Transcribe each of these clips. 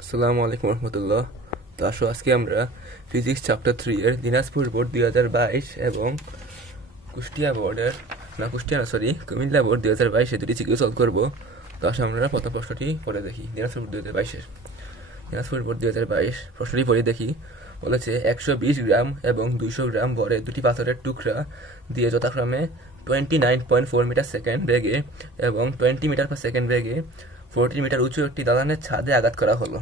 আসসালামু আলাইকুম রহমতুল্লাহ। তো আসো আজকে আমরা ফিজিক্স চ্যাপ্টার 3 এর দিনাজপুর বোর্ড 2022 এবং কুমিল্লা বোর্ড 2022 দুটি সিকিউ সলভ করবো। তো আসো আমরা প্রথম প্রশ্নটি পড়ে দেখি। দিনাজপুর বোর্ড 2022 দিনাজপুর বোর্ড 2022 প্রশ্নটি পড়ে দেখি। বলেছে 120 গ্রাম এবং 200 গ্রাম ভরে দুটি পাথরের টুকরা দিয়ে যথাক্রমে 29.4 মিটার সেকেন্ড বেগে এবং 20 মিটার পার সেকেন্ড বেগে 14 মিটার উঁচু একটি দালানের ছাদে আঘাত করা হলো।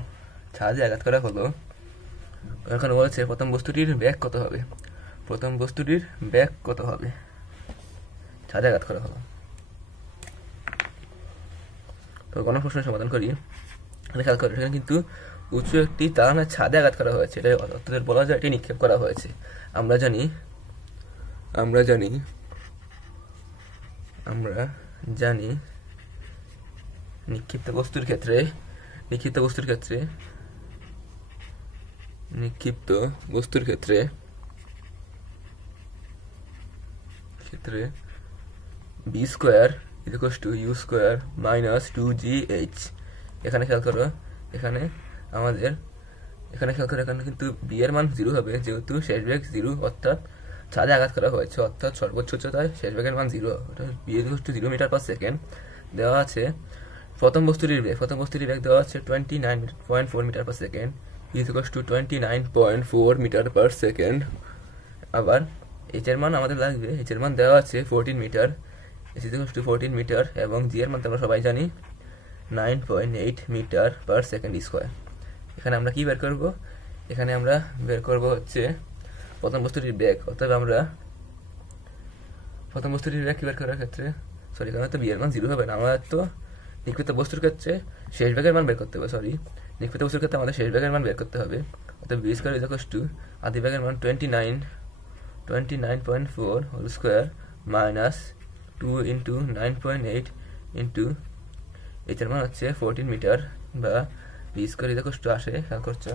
এখন বলেছে প্রথম বস্তুটির বেগ কত হবে। ছাদে আঘাত করা হলো। তো কোনো প্রশ্নের সমাধান করি। খেয়াল করি, এখানে কিন্তু উঁচু একটি দালানের ছাদে আঘাত করা হয়েছে। এটা অর্থাৎ বলা যায় এটি নিক্ষেপ করা হয়েছে। আমরা জানি নিক্ষিপ্ত বস্তুর ক্ষেত্রে v square equals to u square minus 2gh। এখানে খেয়াল করো, এখানে কিন্তু বি এর মান 0 হবে, যেহেতু শেষ বেগ 0, অর্থাৎ ছাদে আঘাত করা হয়েছে, অর্থাৎ সর্বোচ্চ উচ্চতায় শেষ বেগের মান 0, v equals to 0 metre per second দেওয়া আছে। প্রথম বস্তুটির বেগ দেওয়া আছে 29.4 metre per second, equals to 29.4 metre per second. আবার এইচ এর মান আমাদের লাগবে, এইচ এর মান দেওয়া আছে 14 মিটার, ইকুয়ালস টু 14 মিটার, এবং জি এর মান আমরা সবাই জানি 9.8 মিটার পার সেকেন্ড স্কোয়ার। এখানে আমরা কি বের করব? এখানে আমরা বের করব হচ্ছে প্রথম বস্তুটির বেগ। অর্থাৎ আমরা প্রথম বস্তুটির বেগ কি বের করার ক্ষেত্রে, এখানে তো বি এর মান 0 হবে না, আমাদের তো নিক্ষিপ্ত বস্তুর ক্ষেত্রে শেষ বেগের মান বের করতে হবে। নিক্ষিপ্ত বস্তুর ক্ষেত্রে আমাদের শেষ বেগের মান বের করতে হবে। অর্থাৎ বি স্কোয়ার ইকুয়ালস টু আদি বেগের মান 29.4 whole square minus 2 into 9.8 into h এর মান হচ্ছে 14 মিটার, বা বি স্কোয়ার ইকুয়ালস টু আসে, খেয়াল করছো,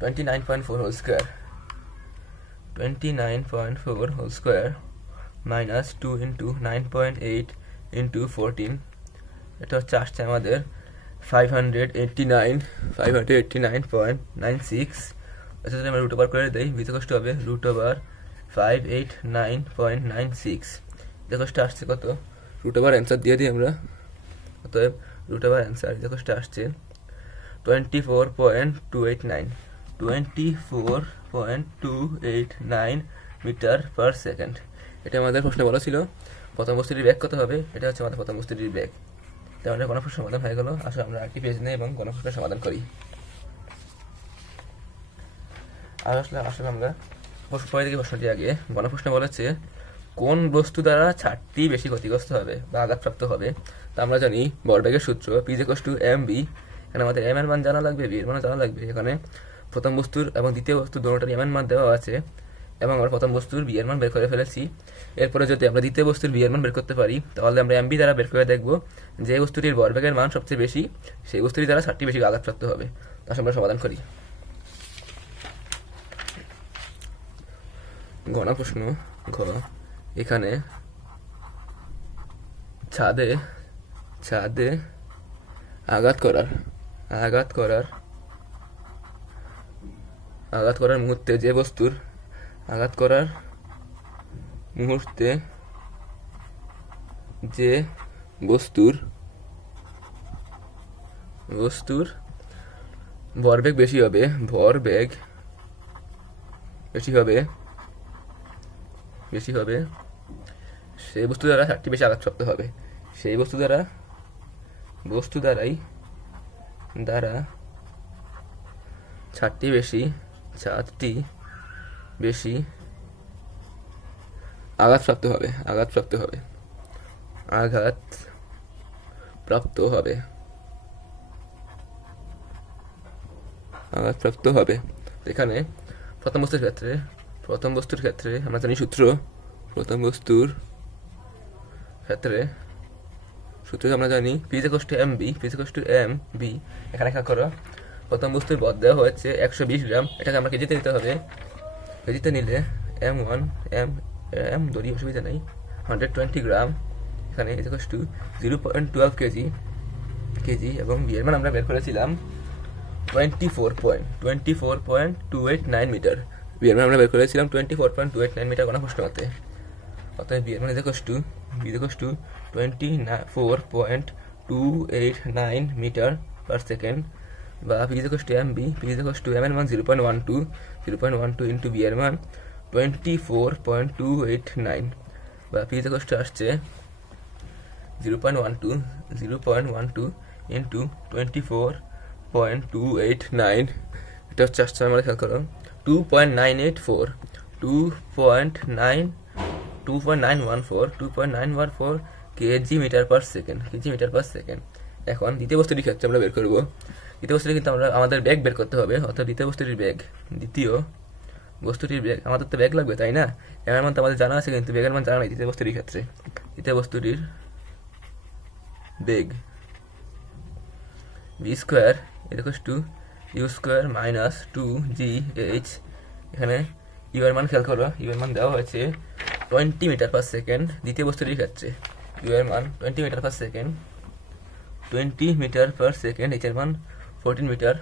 29.4 whole square minus 2 into 9.8 into 14, এটা হচ্ছে আসছে আমাদের 589.96। যদি আমরা রুট ওভার করে দেই, বি কষ্ট হবে রুট ওভার 589.96। কষ্ট আসছে কত? রুট ওভার অ্যান্সার দিয়ে দিই আমরা। অতএব রুট ওভার অ্যান্সার কষ্ট আসছে 24.289 মিটার পার সেকেন্ড। এটা আমাদের প্রশ্ন বলা ছিল প্রথম বস্তুটির বেগ কত হবে। এটা হচ্ছে আমাদের প্রথম বস্তুটির বেগ। তাই আমাদের গণপ্রশ্ন সমাধান হয়ে গেল। আসলে আমরা একটি পেজ নেই এবং গণপ্রশ্নের সমাধান করি। আর আসলে আমরা পরে দেখি প্রশ্নটি আগে। গণপ্রশ্ন বলেছে কোন বস্তু দ্বারা ছাদটি বেশি ক্ষতিগ্রস্ত হবে বা আঘাতপ্রাপ্ত হবে। তা আমরা জানি ভরবেগের সূত্র P = mv। এখানে আমাদের m এর মান জানা লাগবে, v এর মান জানা লাগবে। এখানে প্রথম বস্তুর এবং দ্বিতীয় বস্তুর দুটোটার m এর মান দেওয়া আছে, এবং আমরা প্রথম বস্তুর বি এর মান বের করে ফেলেছি। এরপরে যদি আমরা দ্বিতীয় বস্তুর বি এর মান বের করতে পারি, তাহলে আমরা এমবি দ্বারা বের করে দেখব যে বস্তুটির ভরবেগের মান সবচেয়ে বেশি, সেই বস্তুটি দ্বারা ছাদটি বেশি আঘাতপ্রাপ্ত হবে। তাহলে আমরা সমাধান করি। ঘন প্রশ্ন ঘ। এখানে ছাদে আঘাত করার মুহূর্তে যে বস্তুর ভরবেগ বেশি হবে, সেই বস্তু দ্বারা ছাদটি বেশি আঘাতপ্রাপ্ত হবে। সেই বস্তু দ্বারাই ছাদটি বেশি আঘাতপ্রাপ্ত হবে। এখানে প্রথম বস্তুর ক্ষেত্রে আমরা জানি সূত্র, আমরা জানি P = mv। এখানে খেয়াল করো, প্রথম বস্তুর ভর দেওয়া হয়েছে 120 গ্রাম। এটাকে আমরা কেজিতে নিতে হবে। কেজিতে নিলে m ধরি, অসুবিধা নেই, 120 গ্রাম। এখানে 0.12 কেজি, এবং বি এর মান আমরা বের করেছিলাম 24.289 মিটার। বিয়ের মান আমরা বের করেছিলাম 24.289 মিটার কোনো প্রশ্ন হতে। অতএব বিয়ের মান is to 24.289 metre per second, বা P is to M B, P is to M এর মান 0.12 ইন্টু বি এর মান 24.289, বা পি ইজ টু আসছে 0.12 ইন্টু 24.289, এটা হচ্ছে আসছে আমরা খেয়াল করো 2.914 কেজি মিটার পার সেকেন্ড। এখন দ্বিতীয় বস্তুটির ক্ষেত্রে আমরা বের করবো। দ্বিতীয় বস্তুটি কিন্তু আমাদের ব্যাগ বের করতে হবে, অর্থাৎ দ্বিতীয় বস্তুটির ব্যাগ আমাদের তো ব্যাগ লাগবে, তাই না? এর মান তো আমাদের জানা আছে, কিন্তু ব্যাগের মান জানা নেই দ্বিতীয় বস্তুটির ক্ষেত্রে। দ্বিতীয় বস্তুটির বেগ v square equals to u square minus 2gh। এখানে ইউ এর মান খেয়াল করো, ইউ এর মান দেওয়া হয়েছে 20 মিটার পার সেকেন্ড। দ্বিতীয় বস্তুটির ক্ষেত্রে ইউ এর মান 20 মিটার পার সেকেন্ড, এইচ এর মান 14 মিটার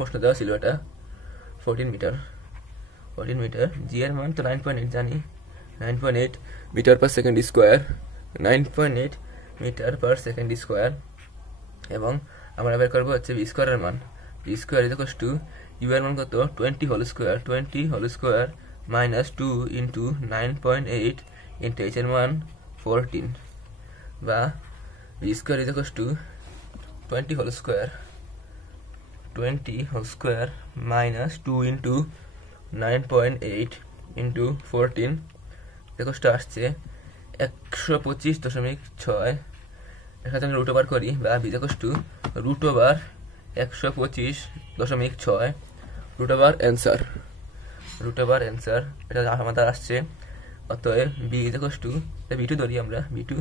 প্রশ্ন দেওয়া ছিল, এটা 14 মিটার। জি এর মান তো 9.8 জানি, 9.8 metre per second square, 9.8 metre per second square. এবং আমরা বের করবো হচ্ছে ভি স্কোয়ারের মান। V square equals to u এর মান কত 20 whole square minus 2 into 9.8 into h এর মান 14, বা v square equals to 20 whole square minus 2 into 9.8 into 14 equals to আসছে 125.6। এখানে আমি রুট ওভার করি, বা v equals to root over 125.6 root over answer. এটা আমাদের আসছে। অতএব বি ইকুয়ালস টু বি2 ধরি আমরা, বি2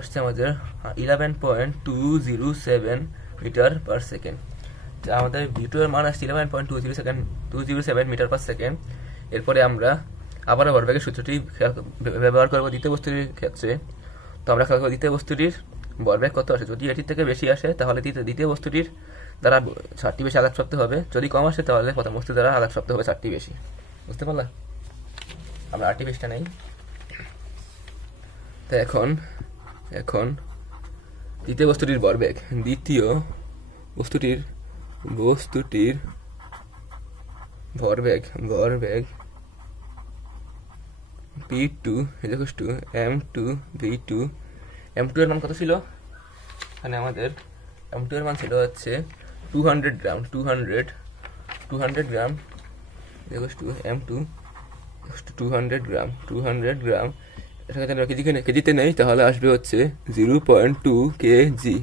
আসছে আমাদের 11.207 মিটার পার সেকেন্ড। আমাদের বি2 এর মান আসছে 11.207 মিটার পার সেকেন্ড। এরপরে আমরা আবারও ভরবেগের সূত্রটি ব্যবহার করবো দ্বিতীয় বস্তুটির ক্ষেত্রে। তো আমরা খেয়াল করবো দ্বিতীয় বস্তুটির ভরবেগ কত আসে। যদি এটির থেকে বেশি আসে তাহলে দ্বিতীয় বস্তুটির দ্বারা 7টি বেশি আঘাতপ্রাপ্ত হবে, যদি কম আসে তাহলে প্রথম বস্তু দ্বারা আঘাতপ্রাপ্ত হবে 7টি বেশি। বুঝতে পারলা? আমরা 8টি বেশিটা নেই। তো এখন দ্বিতীয় বস্তুটির ভরবেগ, ভরবেগ P2 equals to M2 V2। M2 এর মান কত ছিল? এখানে আমাদের M2 এর মান ছিল হচ্ছে 200 গ্রাম equals to M2 equals to 200 গ্রাম। এটাকে যদি আমরা কেজিতে নেই তাহলে আসবে হচ্ছে 0.2 কেজি।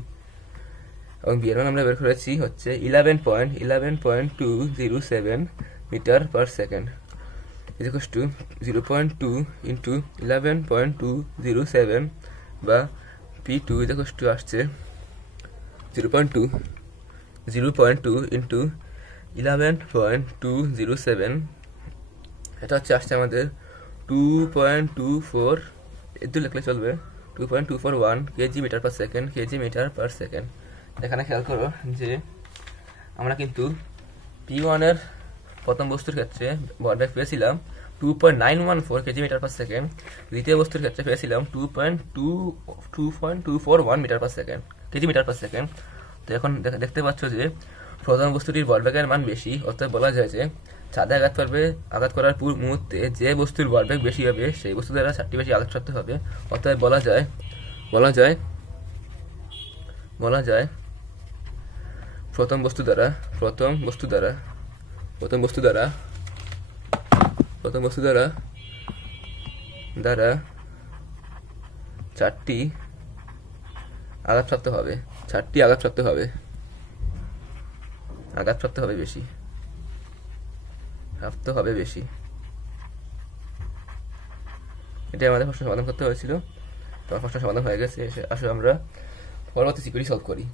এবং বি এর মান আমরা বের করেছি হচ্ছে 11.207 metre per second is equals to 0.2 into 11.207, বা P2 is equals to আসছে 0.2 into 11.207, এটা হচ্ছে আসছে আমাদের 2.24, এত লিখলে চলবে, 2.241 কেজি মিটার পার সেকেন্ড। এখানে খেয়াল করো যে আমরা কিন্তু P1 এর প্রথম বস্তুর ক্ষেত্রে ভরবেগ পেয়েছিলাম 2.914 কেজি মিটার পার সেকেন্ড, দ্বিতীয় বস্তুর ক্ষেত্রে পেয়েছিলাম 2.241 কেজি মিটার পার সেকেন্ড। তো এখন দেখতে পাচ্ছ যে প্রথম বস্তুটির ভরবেগের মান বেশি, অর্থাৎ বলা যায় যে চাঁদে আঘাত করার মুহূর্তে যে বস্তুর ভরবেগ বেশি হবে সেই বস্তু দ্বারা 7টি বেশি আঘাতপ্রাপ্ত হবে। অর্থাৎ বলা যায় প্রথম বস্তু দ্বারা 4টি আঘাতপ্রাপ্ত হবে বেশি। এটাই আমাদের প্রশ্ন সমাধান করতে হয়েছিল। তো প্রশ্ন সমাধান হয়ে গেছে। আসলে আমরা পরবর্তী সিকিউরিটি সলভ করি।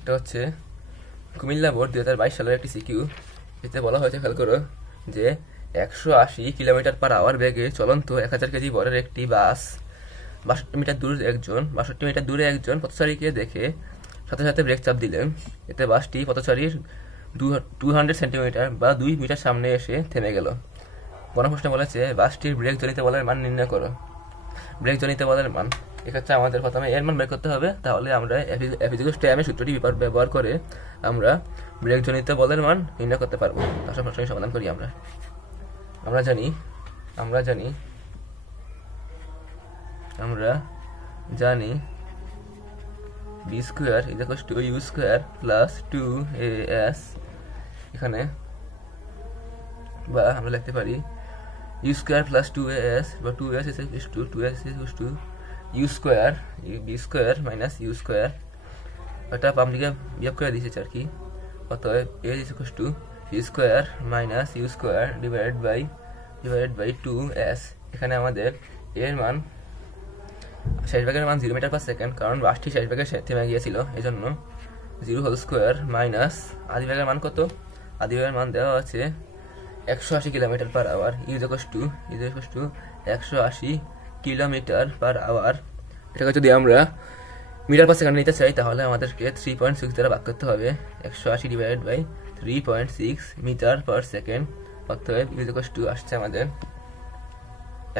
এটা হচ্ছে কুমিল্লা বোর্ড 2022 সালের একটি সিকিউ। এতে বলা হয়েছে, খেয়াল করো, যে 180 কিলোমিটার পার আওয়ার বেগে চলন্ত 1000 কেজি ভরের একটি বাস 62 মিটার দূরে একজন পথচারীকে দেখে সাথে সাথে ব্রেক চাপ দিলেন। এতে বাসটি পথচারীর 200 সেন্টিমিটার বা 2 মিটার সামনে এসে থেমে গেল। গণপ্রশ্নে বলেছে বাসটির ব্রেক জনিত বলের মান নির্ণয় করো। ব্রেক জনিত বলের মান, এক্ষেত্রে আমাদের প্রথমে এর মান বের করতে হবে। তাহলে আমরা F=m সূত্রটি ব্যবহার করে আমরা ব্রেক জনিত বলের মান নির্ণয় করতে পারবো। আসলে প্রশ্নের সমাধান করি। আমরা জানি b square = u square plus 2as, এখানে বা আমরা লিখতে পারি u স্কয়ার প্লাস 2as বা 2as u square b square minus u square, এটা বাম দিকে বিয়োগ করে দিয়েছে আর কি। অতএব a = b square minus u square divided by 2s। এখানে আমাদের এর মান, শেষ ভাগের মান 0 মিটার পার সেকেন্ড, কারণ বাসটি শেষ ভাগে থেমে গিয়েছিল, এজন্য 0 হোল স্কয়ার মাইনাস আদি ভাগের মান কত? আদি ভাগের মান দেওয়া আছে 180 kilometre per hour. Is equals to 180 kilometre per hour. এটাকে যদি আমরা মিটার পার সেকেন্ড নিতে চাই তাহলে আমাদেরকে 3.6 দ্বারা ভাগ করতে হবে। 180 divided by 3.6 metre per second. অতএব ইজ ইকুয়ালস টু আসছে আমাদের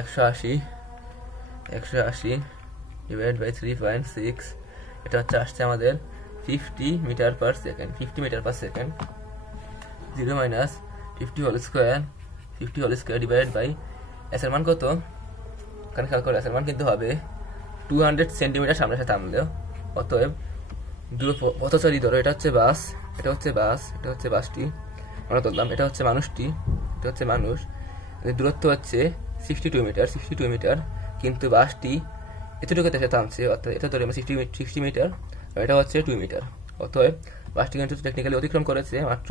180 ডিভাইডেড বাই 3.6, এটা আসছে আমাদের 50 metre per second. 50 metre per second. 0 minus 50 whole square divided by s এর মান কত? এখানে খেয়াল করে এস এর মান কিন্তু হবে 200 সেন্টিমিটার সামনে সাথে থামলেও। অতএব পথচারী ধরো, এটা হচ্ছে বাসটি আমরা ধরলাম, এটা হচ্ছে মানুষ, দূরত্ব হচ্ছে 62 মিটার, কিন্তু বাসটি এতটুকু এসে থামছে, অর্থাৎ এটা ধরে 60 মিটার, এটা হচ্ছে 2 মিটার। অতএব বাসটি কিন্তু টেকনিক্যালি অতিক্রম করেছে মাত্র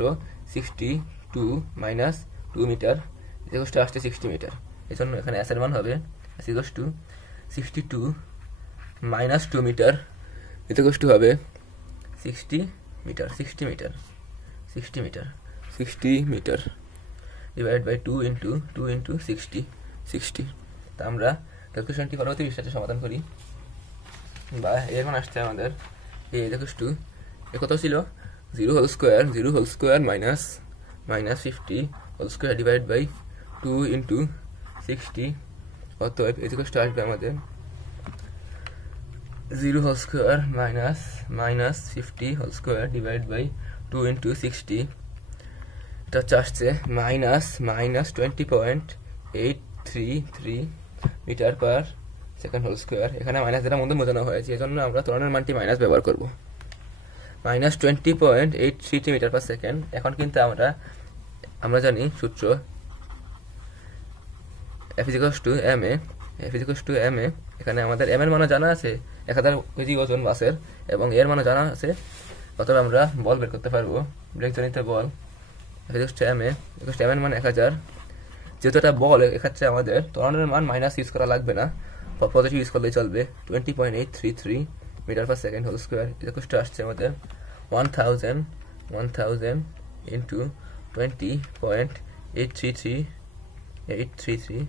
62 মাইনাস 2 মিটার, যেটা আসছে 60 মিটার। এই জন্য এখানে এস এর মান হবে (62 মাইনাস 2 মিটার) হবে 60 মিটার ডিভাইড বাই 2 ইন্টু 60। তা আমরা ক্যালকুলেশনটি পরবর্তী বিষয়টা সমাধান করি। বা এর মান আসছে আমাদের কত ছিল? 0 whole square minus 50 whole square divide by 2 into 60। অতএব আসবে আমাদের 0 whole square minus 50 whole square divide by 2 into 60, এটা আসছে minus 20.833 metre per second whole square. এখানে মাইনাস দ্বারা মধ্যে বোঝানো হয়েছে, এজন্য আমরা ত্বরণের মানটি মাইনাস ব্যবহার করব। Minus 20.833 metre per second. এখন কিন্তু আমরা জানি সূত্র F=ma। এখানে আমাদের m এর মান জানা আছে 1000 কেজি ওজন বাসের, এবং এর মান জানা আছে। অতএব আমরা বল বের করতে পারবো, ব্রেক জনিত বল। F=ma এর মান 1000। যেহেতু এটা বল, এক্ষেত্রে আমাদের ত্বরণের মান মাইনাস ইউজ করা লাগবে না, পজিটিভ ইউজ করলেই চলবে। 20.833 metre per second whole square আসছে আমাদের 1000 ইন্টু 20.833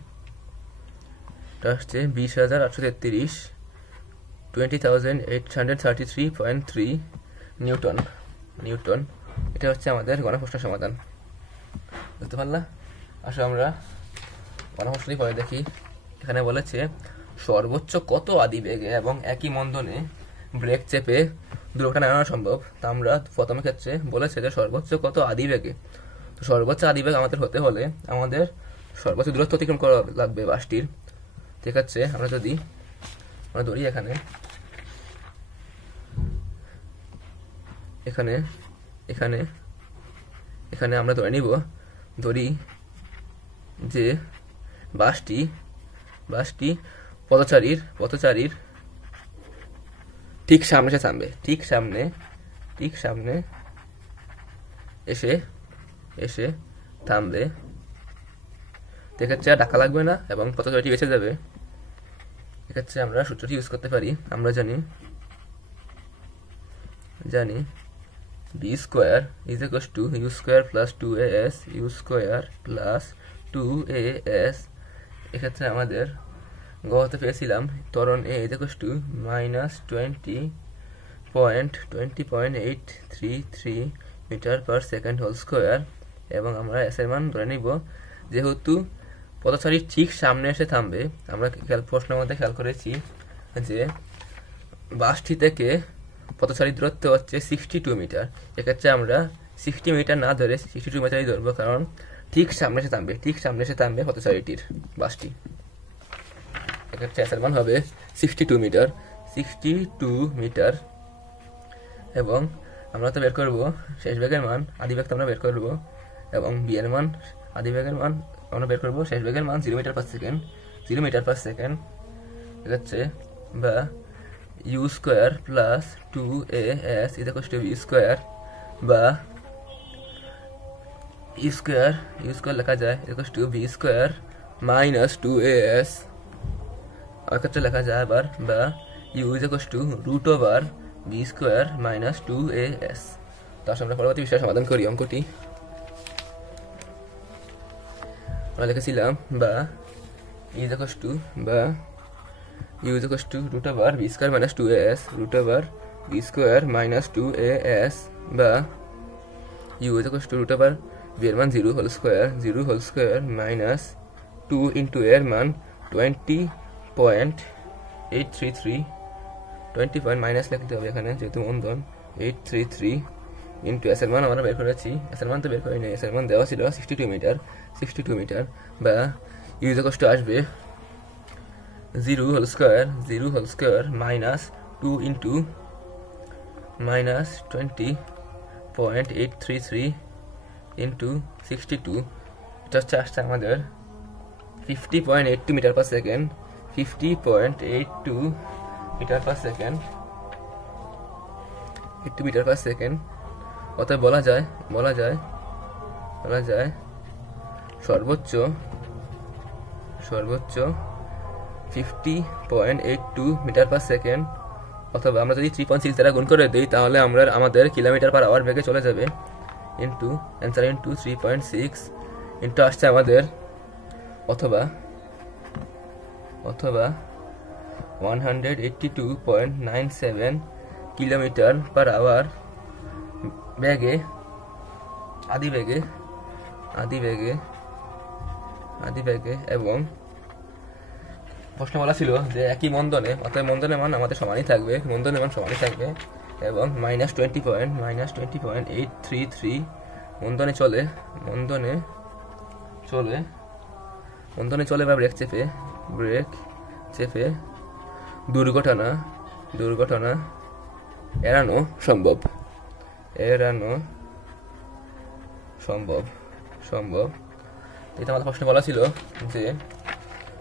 আসছে 20,833 20,833.3 নিউটন। এটা হচ্ছে আমাদের গণপ্রশ্নের সমাধান। বুঝতে পারলা? আসলে আমরা গণপ্রশ্নটি পরে দেখি। এখানে বলেছে সর্বোচ্চ কত আদিবেগে এবং একই মন্দনে ব্রেক চেপে দুর্ঘটনা এড়ানো সম্ভব। তা আমরা প্রথম ক্ষেত্রে বলেছে যে সর্বোচ্চ কত আদিবেগে। তো সর্বোচ্চ আদিবেগ আমাদের হতে হলে আমাদের সর্বোচ্চ দূরত্ব অতিক্রম করা লাগবে বাসটির। ঠিক আছে, আমরা ধরি এখানে আমরা ধরি যে বাসটি পথচারীর ঠিক সামনে এসে থামবে, ঠিক সামনে এসে থামবে। এক্ষেত্রে ধাক্কা লাগবে না এবং পথচারীটি বেঁচে যাবে। এক্ষেত্রে আমরা সূত্রটি ইউজ করতে পারি। আমরা জানি b square = u square plus 2as u square plus 2as। এক্ষেত্রে আমাদের গত পেয়েছিলাম ত্বরণ a equal to -20.833 metre per second whole square, এবং আমরা এস এর মান ধরে নিব যেহেতু পথচারী ঠিক সামনে এসে থামবে। আমরা প্রশ্নের মধ্যে খেয়াল করেছি যে বাসটি থেকে পথচারী দূরত্ব হচ্ছে 62 মিটার। এক্ষেত্রে আমরা 60 মিটার না ধরে 62 মিটারই ধরবো, কারণ ঠিক সামনে এসে থামবে পথচারীটির বাসটি। এক্ষেত্রে এস এর মান হবে 62 মিটার। এবং আমরা তো বের করবো শেষ বেগের মান, আদি বেগ তো আমরা বের করবো, এবং বি এর মান আদি বেগের মান আমরা বের করবো। শেষ বেগের মান 0 মিটার পার সেকেন্ড এক্ষেত্রে, বা u square plus 2as equal to v square, বা ইউ স্কোয়ার লেখা যায় equal to v square minus 2as এক্ষেত্রে লেখা যায় আবার, বা u equal to root over v square minus 2as। তো আসলে আমরা পরবর্তী বিষয়ে সমাধান করি অঙ্কটি। আমরা লিখেছিলাম বা u equal to root over v square minus 2as, root over v square minus 2as, বা u equal to root over v এর মান 0 হোল স্কোয়ার মাইনাস 2 ইন্টু এর মান 20.833, 20 পয়েন্ট মাইনাস লিখতে হবে এখানে যেহেতু মন্দন, 833 ইন্টু এস এর মান আমরা বের করেছি, এস এর মান তো বের করিনি, এস এর মান দেওয়া ছিল 62 মিটার, বা ইউ ইকুয়াল টু আসবে 0 whole square minus 2 into minus 20.833 into 62, এটা হচ্ছে আসছে আমাদের 50.82 metre per second, 50.82 metre per second. অতএব বলা যায় সর্বোচ্চ 50.82 মিটার পার সেকেন্ড, অথবা আমরা যদি 3.6 দ্বারা গুণ করে দিই তাহলে আমরা আমাদের কিলোমিটার পার আওয়ার বেগে চলে যাবে, ইন্টু 3.6 ইন্টু আসছে আমাদের অথবা 182.97 কিলোমিটার পার আওয়ার বেগে, আদি বেগে। এবং প্রশ্ন বলা ছিল যে একই মন্দনে, অর্থাৎ মন্দনের মান আমাদের সমানই থাকবে, এবং -20.833 মন্দনে চলে বা ব্রেক চেপে দুর্ঘটনা এড়ানো সম্ভব। এটা আমাদের প্রশ্ন বলা ছিল যে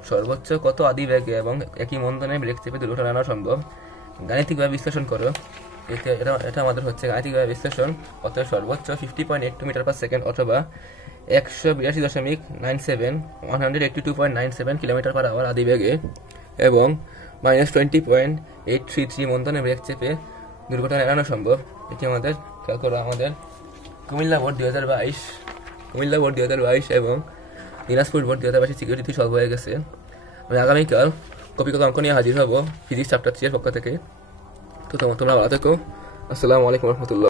সর্বোচ্চ কত আদি বেগে এবং একই মন্দনে ব্রেক চেপে দুর্ঘটনা এড়ানো সম্ভব। গাণিতিকভাবে বিশ্লেষণ করো, এটা আমাদের হচ্ছে গাণিতিকভাবে বিশ্লেষণ। অতএব সর্বোচ্চ 50.82 মিটার পার সেকেন্ড অথবা 182.97 কিলোমিটার পার আওয়ার আদি বেগে, এবং -20.833 মন্দনে ব্রেক চেপে দুর্ঘটনা এড়ানো সম্ভব। এটি আমাদের খেয়াল করো, আমাদের কুমিল্লা বোর্ড 2022 এবং দিনাজপুর বোর্ড 2022 সিকিউরিটি সলভ হয়ে গেছে। আমি আগামীকাল কপিগত অঙ্ক নিয়ে হাজির হব ফিজিক্স চ্যাপ্টার 3 এর পক্ষ থেকে। তো তোমরা ভালো থেকো। আসসালামু আলাইকুম রহমতুল্লাহ।